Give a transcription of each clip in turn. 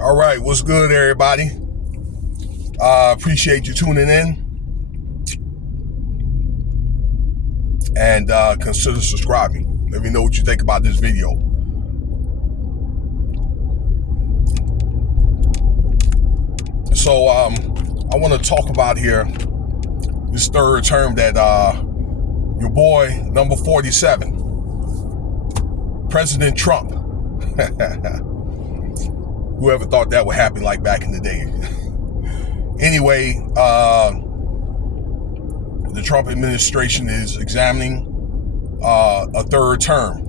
All right, what's good, everybody? Appreciate you tuning in, and consider subscribing. Let me know what you think about this video. So I want to talk about here this third term that your boy, number 47, President Trump. Whoever thought that would happen like back in the day. Anyway, the Trump administration is examining a third term.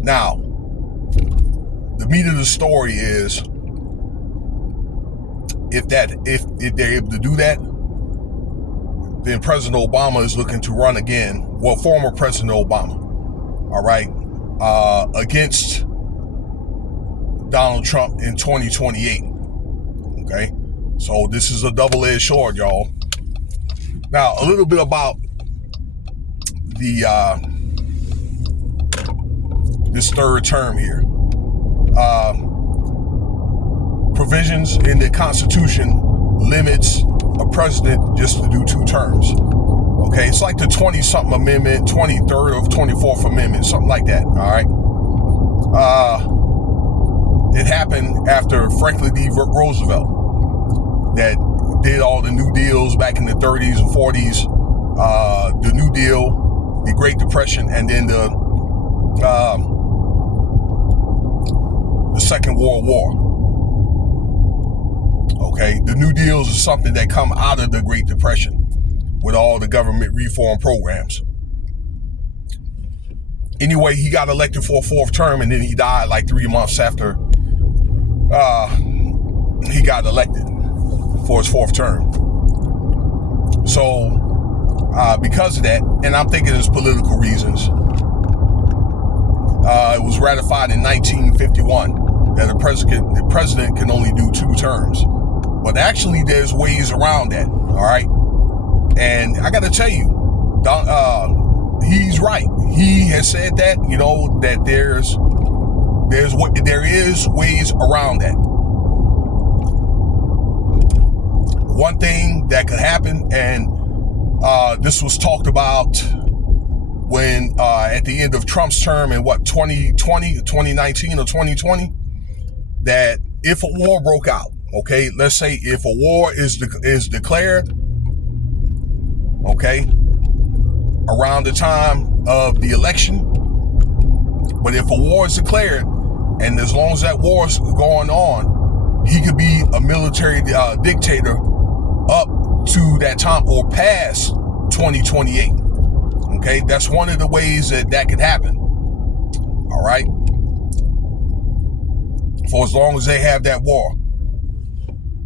Now, the meat of the story is if they're able to do that, then President Obama is looking to run again. Well, former President Obama, all right, against Donald Trump in 2028. Okay, so this is a double-edged sword, y'all. Now, a little bit about the this third term here. Provisions in the Constitution limits a president just to do 2 terms. Okay, it's like the 20-something amendment, 23rd or 24th amendment, something like that. All right. It happened after Franklin D. Roosevelt that did all the New Deals back in the 30s and 40s, the New Deal, the Great Depression, and then the Second World War. Okay, the New Deals is something that come out of the Great Depression with all the government reform programs. Anyway, he got elected for a 4th term, and then he died like 3 months after he got elected for his 4th term. So because of that, and I'm thinking it's political reasons, it was ratified in 1951 that the president can only do 2 terms. But actually, there's ways around that, all right? And I got to tell you, he's right. He has said that, that there is ways around that. One thing that could happen, and this was talked about when at the end of Trump's term in 2019 or 2020, that if a war broke out, okay, let's say if a war is declared, okay, around the time of the election, but if a war is declared, and as long as that war is going on, he could be a military dictator up to that time or past 2028. Okay, that's one of the ways that could happen. All right, for as long as they have that war.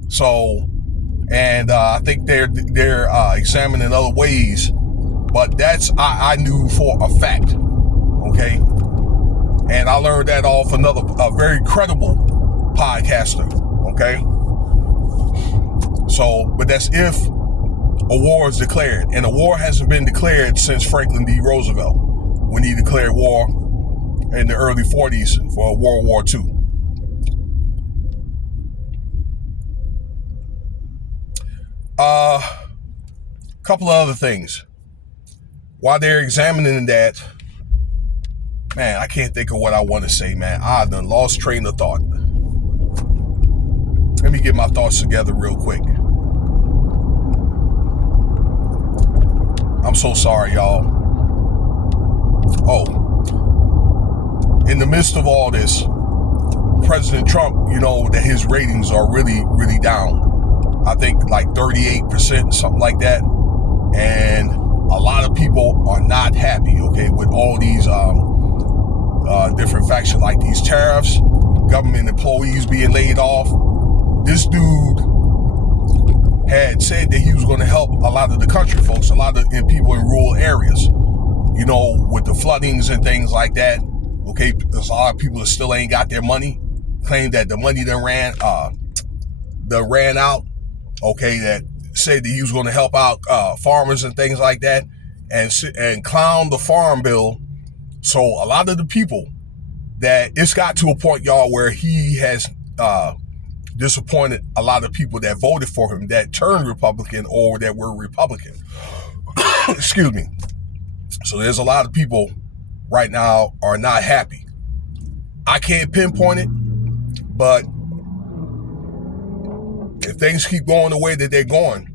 So, and I think they're examining other ways, but that's I knew for a fact. Okay, and I learned that off a very credible podcaster. Okay, so but that's if a war is declared, and a war hasn't been declared since Franklin D. Roosevelt when he declared war in the early 40s for World War II. Couple of other things. While they're examining that, man, I can't think of what I want to say, man. I done lost train of thought. Let me get my thoughts together real quick. I'm so sorry, y'all. Oh, in the midst of all this, President Trump, that his ratings are really, really down. I think like 38%, something like that. And a lot of people are not happy, okay, with all these different factions, like these tariffs, government employees being laid off. This dude had said that he was going to help a lot of the country folks, a lot of people in rural areas, with the floodings and things like that. Okay, there's a lot of people that still ain't got their money, claim that the money that ran out. Okay, that said that he was going to help out farmers and things like that, and clown the farm bill. So a lot of the people that it's got to a point, y'all, where he has disappointed a lot of people that voted for him, that turned Republican or that were Republican. Excuse me. So there's a lot of people right now are not happy. I can't pinpoint it, but if things keep going the way that they're going,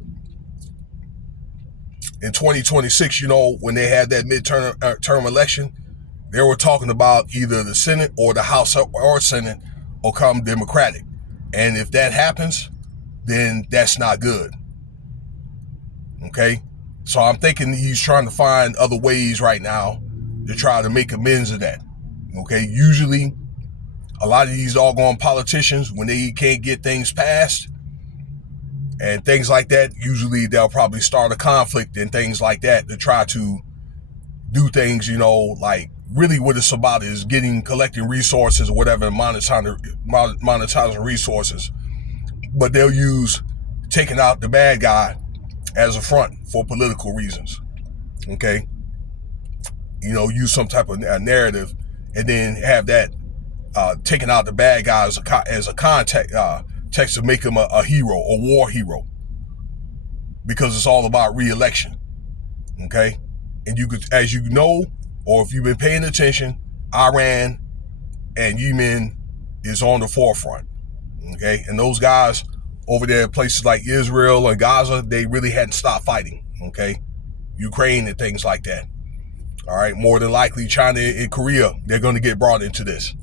in 2026, when they had that midterm election, they were talking about either the Senate or the House or Senate will come Democratic. And if that happens, then that's not good. Okay? So I'm thinking he's trying to find other ways right now to try to make amends of that. Okay? Usually, a lot of these doggone politicians, when they can't get things passed and things like that, usually they'll probably start a conflict and things like that to try to do things, like really what it's about is collecting resources or whatever, monetizing resources. But they'll use taking out the bad guy as a front for political reasons. Okay? Use some type of narrative and then have that taking out the bad guy as a text to make him a hero, a war hero. Because it's all about re-election. Okay? And you could, as you know, or if you've been paying attention, Iran and Yemen is on the forefront. Okay? And those guys over there, places like Israel and Gaza, they really hadn't stopped fighting. Okay? Ukraine and things like that. All right? More than likely, China and Korea, they're going to get brought into this.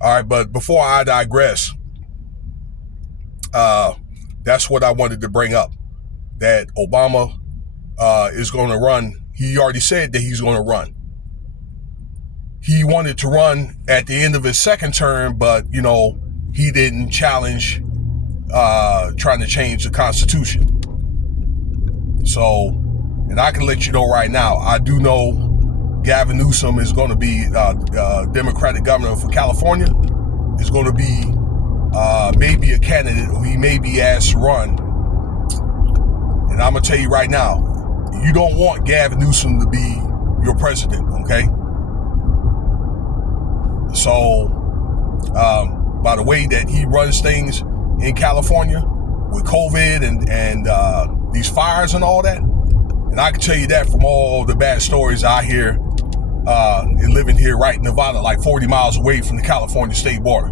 All right, but before I digress, that's what I wanted to bring up, that Obama is going to run. He already said that he's going to run. He wanted to run at the end of his second term, but, he didn't challenge trying to change the Constitution. So, and I can let you know right now, I do know Gavin Newsom is going to be Democratic governor for California. Is going to be maybe a candidate, or he may be asked to run. And I'm going to tell you right now, you don't want Gavin Newsom to be your president, okay? So, by the way that he runs things in California with COVID and these fires and all that, and I can tell you that from all the bad stories I hear and living here right in Nevada, like 40 miles away from the California state border.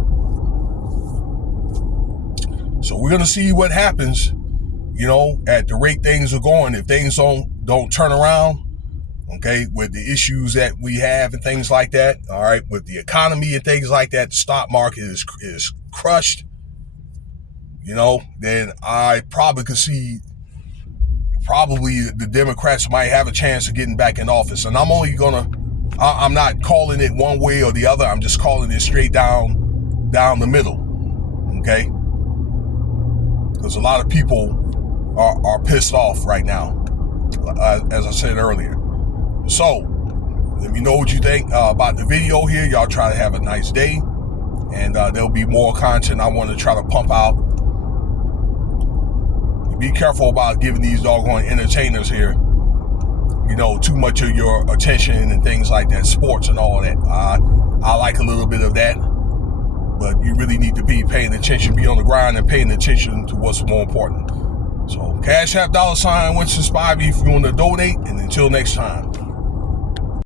So we're going to see what happens, at the rate things are going. If things don't turn around, okay, with the issues that we have and things like that, all right, with the economy and things like that, the stock market is crushed, then I probably could see the Democrats might have a chance of getting back in office. And I'm not calling it one way or the other. I'm just calling it straight down the middle, okay? Because a lot of people are pissed off right now, as I said earlier. So, let me know what you think about the video here. Y'all try to have a nice day. And there'll be more content I want to try to pump out. Be careful about giving these doggone entertainers here, too much of your attention and things like that, sports and all that. I like a little bit of that. But you really need to be paying attention, be on the grind and paying attention to what's more important. So, Cash App $, Winston Spivey if you want to donate. And until next time.